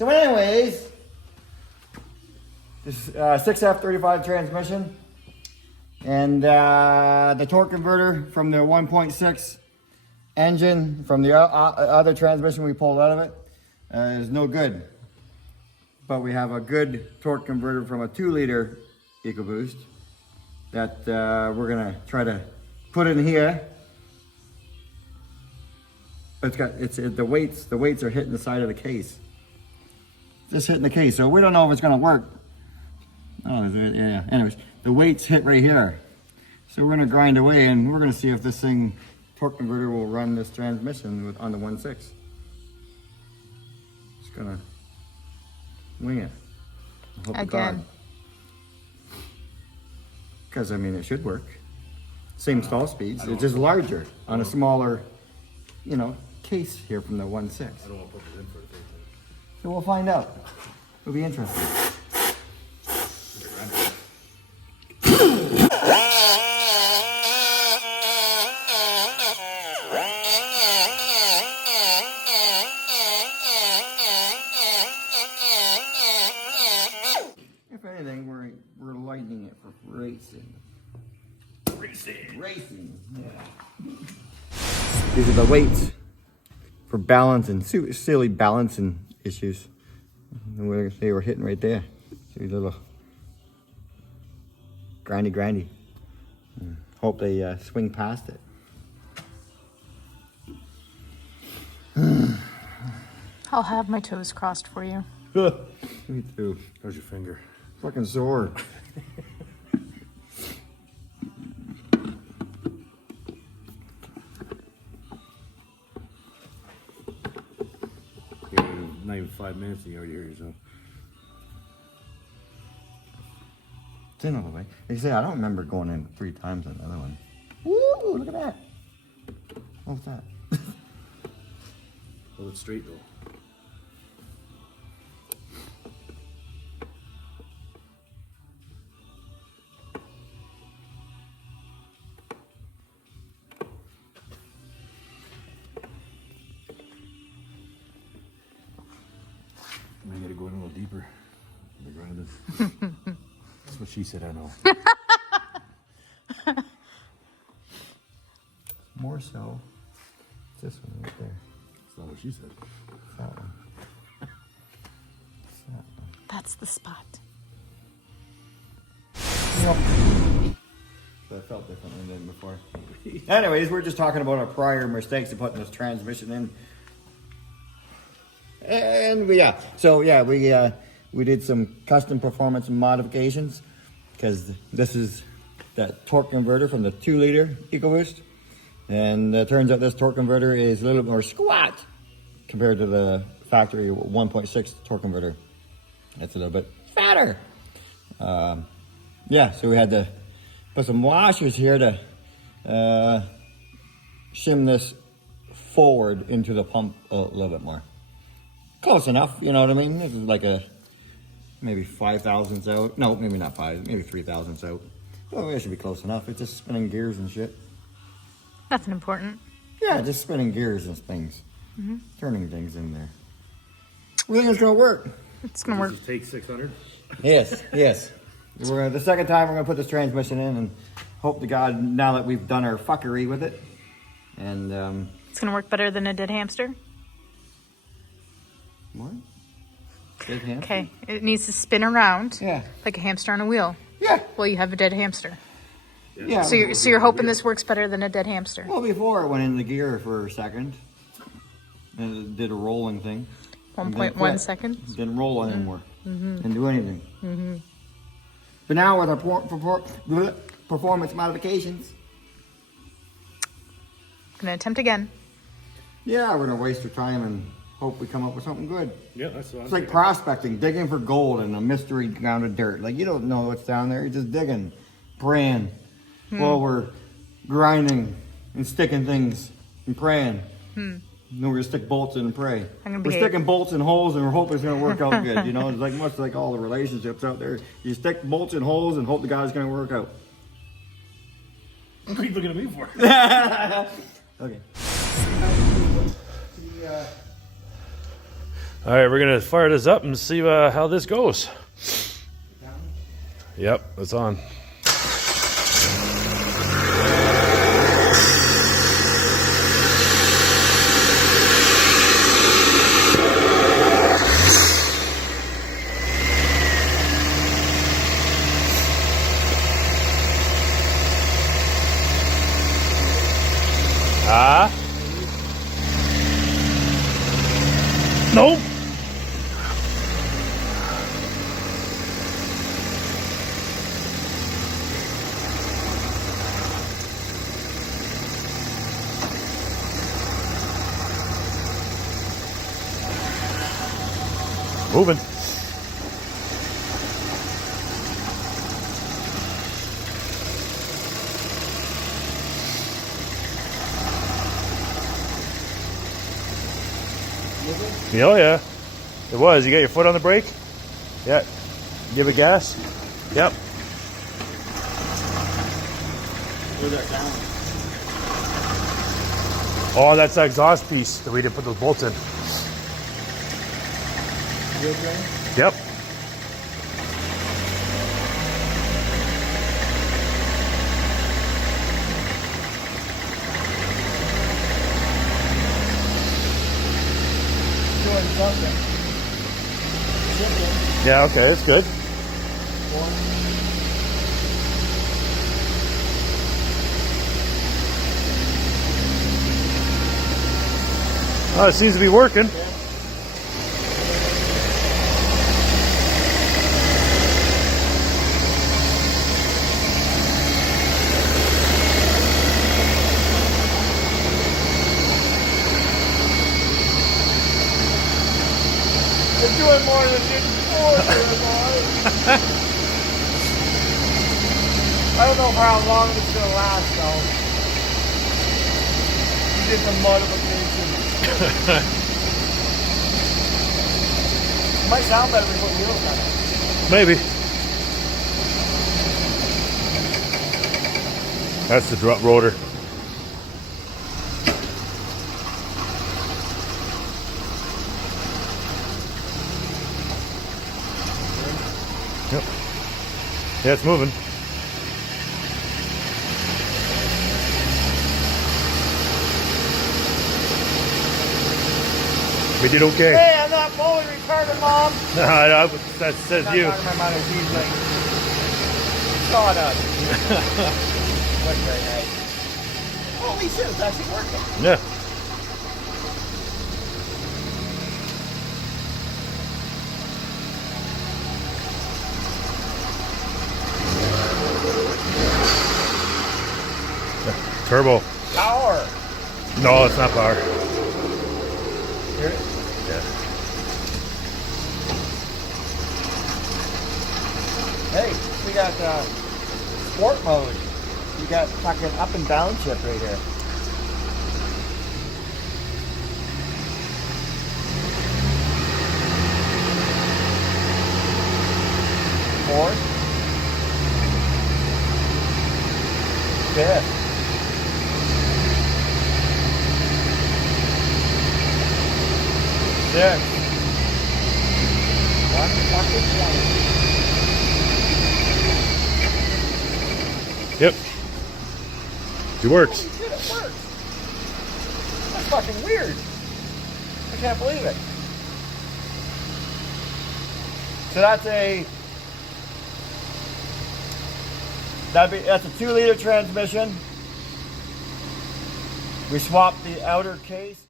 So anyways, this 6F35 transmission and the torque converter from the 1.6 engine from the other transmission we pulled out of it is no good. But we have a good torque converter from a 2-liter EcoBoost that we're gonna try to put in here. The weights are hitting the side of the case. Just hitting the case, so we don't know if it's gonna work. Oh, yeah. Anyways, the weights hit right here. So we're gonna grind away and we're gonna see if this torque converter will run this transmission on the 1.6. Just gonna wing it. Hope to God. Because I mean, it should work. Same stall speeds, it's just larger on a smaller, case here from the 1.6. I don't want to put this in for the third time. So we'll find out. It'll be interesting. If anything, we're lightening it for racing. Racing. Yeah. These are the weights for balance and silly balancing issues. They were hitting right there. See, little grindy. Hope they swing past it. I'll have my toes crossed for you. Me too. How's your finger? Fucking sore. Not even 5 minutes and you already hear yourself. It's in all the way. They say I don't remember going in 3 times on the other one. Woo! Look at that. What's that? Hold it straight though. I gotta go in a little deeper. That's what she said, I know. More so. It's this one right there. That's not what she said. It's that one. It's that one. That's the spot. Yep. So I felt differently than before. Anyways, we're just talking about our prior mistakes of putting this transmission in. And we did some custom performance modifications because this is that torque converter from the 2-liter EcoBoost. And it turns out this torque converter is a little bit more squat compared to the factory 1.6 torque converter. It's a little bit fatter. So we had to put some washers here to shim this forward into the pump a little bit more. Close enough, you know what I mean? This is like maybe 5 thousandths out. No, maybe not 5, maybe 3 thousandths out. Well, it should be close enough. It's just spinning gears and shit. Nothing important. Yeah, just spinning gears and things. Mm-hmm. Turning things in there. We think it's gonna work. It's gonna work. Just take 600? Yes. We're the second time we're gonna put this transmission in and hope to God now that we've done our fuckery with it. And It's gonna work better than a dead hamster. what? Dead hamster? Okay, it needs to spin around. Yeah. Like a hamster on a wheel. Yeah. Well, you have a dead hamster. Yeah. So you're hoping this works better than a dead hamster. Well, before it went into gear for a second, and it did a rolling thing. 1.1 seconds. Didn't roll anymore. Didn't do anything. But now with our performance modifications, Gonna attempt again. yeah, we're gonna waste our time and hope we come up with something good. Yeah, that's what I'm It's like thinking. prospecting, digging for gold in a mystery ground of dirt. Like you don't know what's down there. You're just digging, praying. While we're grinding and sticking things and praying. No, we're gonna stick bolts in and pray. We're sticking bolts in holes and we're hoping it's gonna work out good. You know, it's like much like all the relationships out there. You stick bolts in holes and hope the guy's gonna work out. What are you looking at me for? Okay. All right, we're gonna fire this up and see how this goes. Yep, it's on. Ah. Nope. Moving. Oh yeah, it was. You got your foot on the brake? Yeah. Give it gas? Yep. Where's that down? Oh, that's the exhaust piece that we didn't put those bolts in. You okay? Yep. Doing something. Chicken. Yeah, okay, that's good. Oh, it seems to be working. It's doing more than it did before. I don't know for how long it's gonna last though. You did some modifications. Might sound better before you look at it. Maybe. That's the drop rotor. Yep. Yeah, it's moving. We did okay. Hey, I'm not fully retarded, Mom. No, that says Not you. talking about my he's like sawdust. Looks very nice. Holy shit, it's actually working. Yeah. Turbo. Power. No, it's not power. Hear it? Yeah. Hey, we got sport mode. You got fucking up and down shift right here. Fourth. Fifth. Sixth. One fucking 20. Yep. It works. Holy shit, it works. That's fucking weird. I can't believe it. So that's a 2-liter transmission. We swapped the outer case.